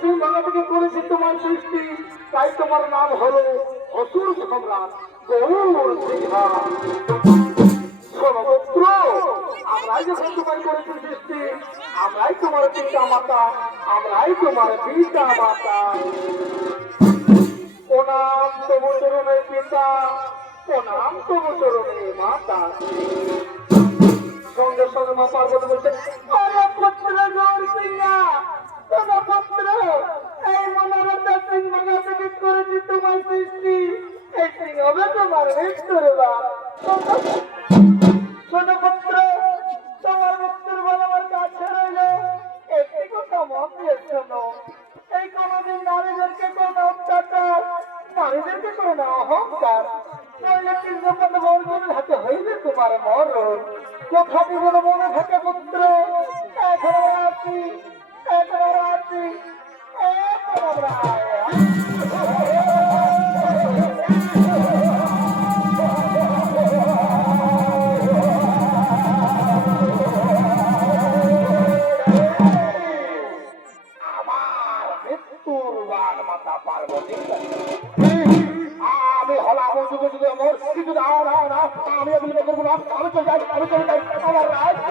সেই ভাঙা থেকে করেছি তোমার সৃষ্টি, তাই তোমার নাম হলো অসুর সম্রাট গৌর সিংহা। সমপুত্র, আমরাই যখন তোমায় করেছি সৃষ্টি, আমরাই তোমার পিতা মাতা, আমরাই তোমার পিতা মাতা। প্রণাম তবু চরণের পিতা, প্রণাম তবু চরণের মাতা। সঙ্গে সঙ্গে মা পার্বতী বলছে, আরে পুত্র গৌর সিংহা, শোনো পুত্র, এই মনোরথা সিং ভাঙা থেকে করেছি তোমার সৃষ্টি, এই সিং হবে তোমার মৃত্যুর বাপ। শোনো পুত্র, তোমার মৃত্যুর বল আমার কাছে রইল, একটি কথা মন দিয়ে শোনো, এই কোনদিন নারীদেরকে কোনো অত্যাচার, নারীদেরকে কোনো অহংকার, নইলে কৃষ্ণপদ বর্জনের হাতে হইবে তোমার মরণ। কথাটি যেন মনে থাকে পুত্র, এখন আছি, এখন আছি, এখন আমরা মাতা পার্বতী। আমি হলাম যুগে যুগে আমার কিছু না না না, আমি এগুলো করবো না, আমি চলে যাই, আমি চলে যাই, আমার রাজ্য